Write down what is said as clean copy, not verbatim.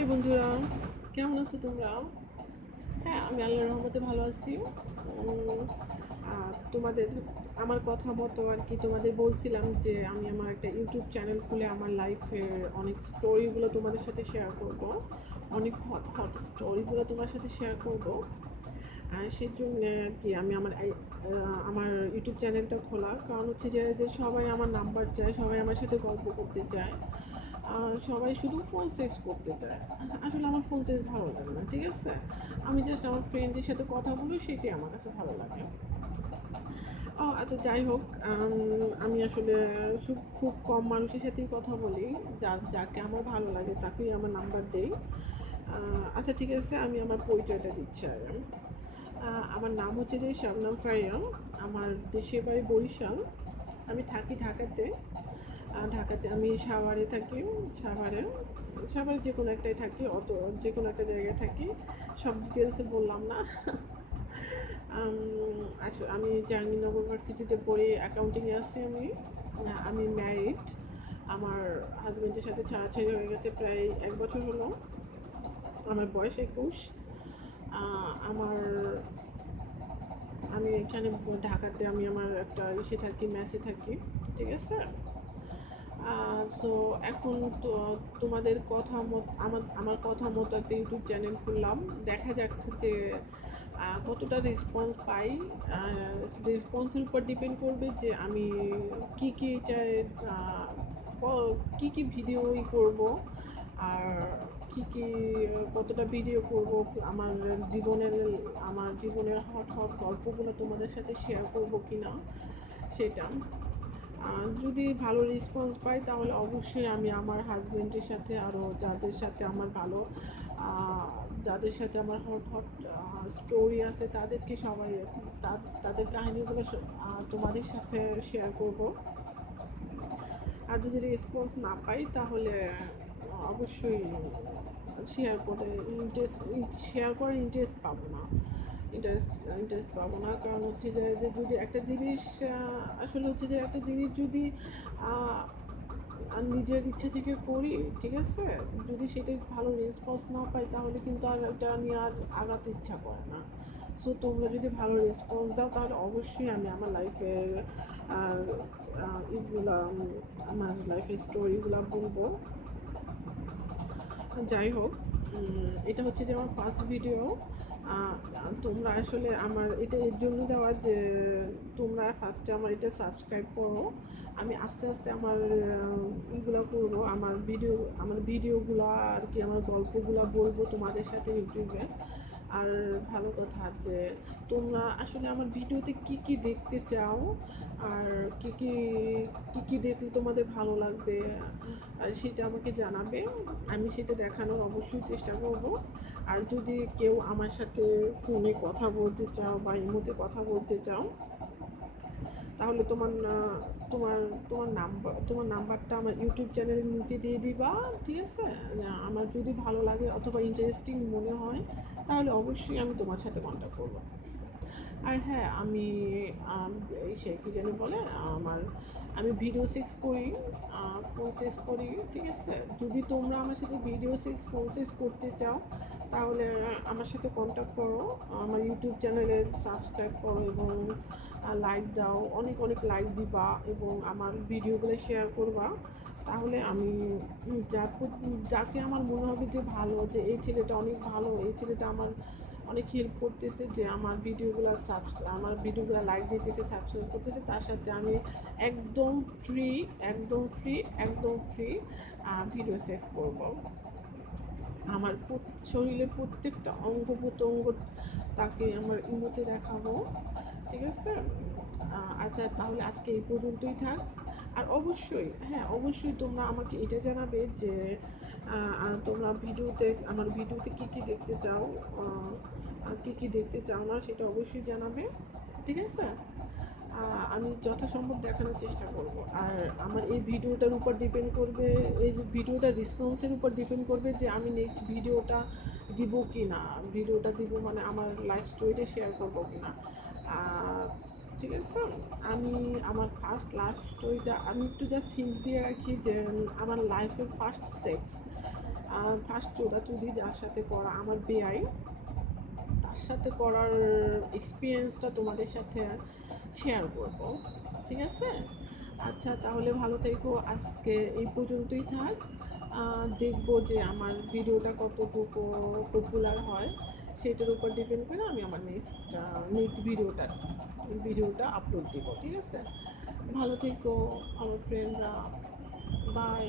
High বন্ধুরা, কেমন আছো তোমরা? হ্যাঁ, আমি আল্লাহর রহমতে ভালো আছি। তোমাদের আমার কথা মতো আর কি তোমাদের বলছিলাম যে আমি আমার একটা ইউটিউব চ্যানেল খুলে আমার লাইফের অনেক স্টোরিগুলো তোমাদের সাথে শেয়ার করব। অনেক হট হট স্টোরিগুলো তোমার সাথে শেয়ার করব। আর সেই জন্য আর কি আমি আমার ইউটিউব চ্যানেলটা খোলা, কারণ হচ্ছে যে সবাই আমার নাম্বার চায়, সবাই আমার সাথে গল্প করতে চায়, সবাই শুধু ফোন সেক্স করতে চায়। আসলে আমার ফোন সেক্স ভালো লাগে না, ঠিক আছে? আমি জাস্ট আমার ফ্রেন্ডের সাথে কথা বলি, সেটাই আমার কাছে ভালো লাগে। আচ্ছা, যাই হোক, আমি আসলে খুব কম মানুষের সাথেই কথা বলি। যাকে আমার ভালো লাগে তাকেই আমার নাম্বার দেই। আচ্ছা, ঠিক আছে, আমি আমার পরিচয়টা দিচ্ছি আগে। আমার নাম হচ্ছে যে শবনম ফারিয়া। আমার দেশের বাড়ি বরিশাল। আমি থাকি ঢাকাতে। ঢাকাতে আমি সাভারে থাকি। সাভারে সাভারে যে কোনো একটাই থাকি, যে কোনো একটা জায়গায় থাকি। সব ডিটেলসে বললাম না। আসলে আমি জাহাঙ্গীরনগর ভার্সিটিতে পড়ি, অ্যাকাউন্টিংয়ে আছি আমি। আমি ম্যারিড। আমার হাজব্যান্ডের সাথে ছাড়াছাড়ি হয়ে গেছে প্রায় 1 বছর হলো। আমার বয়স 21। আমার আমি এখানে ঢাকাতে আমি আমার একটা ইসে থাকি, মেসে থাকি, ঠিক আছে? সো এখন তো তোমাদের কথা মতো আমার কথা মতো একটা ইউটিউব চ্যানেল খুললাম। দেখা যাক যে কতটা রেসপন্স পাই। রেসপন্সের উপর ডিপেন্ড করবে যে আমি কী কী এটায় কী কী ভিডিওই করব, আর কী কী কতটা ভিডিও করব, আমার জীবনের হট হট গল্পগুলো তোমাদের সাথে শেয়ার করব কি না সেটা। যদি ভালো রেসপন্স পাই তাহলে অবশ্যই আমি আমার হাজব্যান্ডের সাথে, আরও যাদের সাথে আমার ভালো যাদের সাথে আমার হট হট স্টোরি আছে তাদেরকে সবাই তাদের কাহিনিগুলো তোমাদের সাথে শেয়ার করব। আর যদি রেসপন্স না পাই তাহলে অবশ্যই শেয়ার করে ইন্টারেস্ট পাবো না। ইন্টারেস্ট পাবো না, কারণ হচ্ছে যে যদি একটা জিনিস আসলে হচ্ছে যে একটা জিনিস যদি আর নিজের ইচ্ছা থেকে করি, ঠিক আছে, যদি সেটাই ভালো রেসপন্স না পাই তাহলে কিন্তু আর এটা নিয়ে আর আগাতে ইচ্ছা করে না। সো তোমরা যদি ভালো রেসপন্স দাও তাহলে অবশ্যই আমি আমার লাইফের ইগুলা আমার লাইফের স্টোরিগুলো বলবো। যাই হোক, এটা হচ্ছে যে আমার ফার্স্ট ভিডিও। তোমরা আসলে আমার এটা এর জন্য দেওয়া যে তোমরা ফার্স্টে আমার এটা সাবস্ক্রাইব করো। আমি আস্তে আস্তে আমার ইগুলো করবো, আমার ভিডিওগুলো আর কি, আমার গল্পগুলো বলবো তোমাদের সাথে ইউটিউবে। আর ভালো কথা যে তোমরা আসলে আমার ভিডিওতে কি কি দেখতে চাও, আর কি কি কি কি দেখলে তোমাদের ভালো লাগবে, আর সেটা আমাকে জানাবে। আমি সেটা দেখানোর অবশ্যই চেষ্টা করব। আর যদি কেউ আমার সাথে ফোনে কথা বলতে চাও বা ইমোতে কথা বলতে চাও তাহলে তোমার তোমার নাম্বারটা আমার ইউটিউব চ্যানেলের নিচে দিয়ে দিবা, ঠিক আছে? আমার যদি ভালো লাগে অথবা ইন্টারেস্টিং মনে হয় তাহলে অবশ্যই আমি তোমার সাথে কন্ট্যাক্ট করব। আর হ্যাঁ, আমি এই সে কী যেন বলে, আমার আমি ভিডিও সেক্স করি, ফোন সেক্স করি, ঠিক আছে? যদি তোমরা আমার সাথে ভিডিও সেক্স ফোন সেক্স করতে চাও তাহলে আমার সাথে কন্ট্যাক্ট করো। আমার ইউটিউব চ্যানেলে সাবস্ক্রাইব করো এবং লাইক দাও, অনেক অনেক লাইক দিবা এবং আমার ভিডিওগুলো শেয়ার করবা। তাহলে আমি যাকে আমার মনে হবে যে ভালো, যে এই ছেলেটা অনেক ভালো, এই ছেলেটা আমার অনেক হেল্প করতেছে, যে আমার ভিডিওগুলো লাইক দিতেছে, সাবস্ক্রাইব করতেছে, তার সাথে আমি একদম ফ্রি একদম ফ্রি একদম ফ্রি ভিডিও শেষ করব। আমার শরীরের প্রত্যেকটা অঙ্গ প্রত্যঙ্গ তাকে আমার ইমোতে দেখাবো, ঠিক আছে? আচ্ছা, তাহলে আজকে এই পর্যন্তই থাক। আর অবশ্যই, হ্যাঁ, অবশ্যই তোমরা আমাকে এটা জানাবে যে তোমরা আমার ভিডিওতে কী কী দেখতে চাও, কী কী দেখতে চাও না সেটা অবশ্যই জানাবে, ঠিক আছে? আমি যথাসম্ভব দেখানোর চেষ্টা করব। আর আমার এই ভিডিওটার উপর ডিপেন্ড করবে, এই ভিডিওটার রেসপন্সের উপর ডিপেন্ড করবে যে আমি নেক্সট দিব কি না। ভিডিওটা দিব মানে আমার লাইফ স্টোরিটা শেয়ার করবো কি না, ঠিক আছে? আমি আমার ফার্স্ট লাইফ স্টোরিটা আমি একটু জাস্ট হিন্টস দিয়ে রাখি যে আমার লাইফের ফার্স্ট সেক্স ফার্স্ট চোদাচুদি যার সাথে করা আমার বেআই, তার সাথে করার এক্সপিরিয়েন্সটা তোমাদের সাথে শেয়ার করব, ঠিক আছে? আচ্ছা তাহলে ভালো থেকো, আজকে এই পর্যন্তই থাক। দেখবো যে আমার ভিডিওটা কতটুকু পপুলার হয়, সেটার উপর ডিপেন্ড করে আমি আমার নেক্সট ভিডিওটা আপলোড দিব, ঠিক আছে? ভালো থেকো আমার ফ্রেন্ডরা, বাই।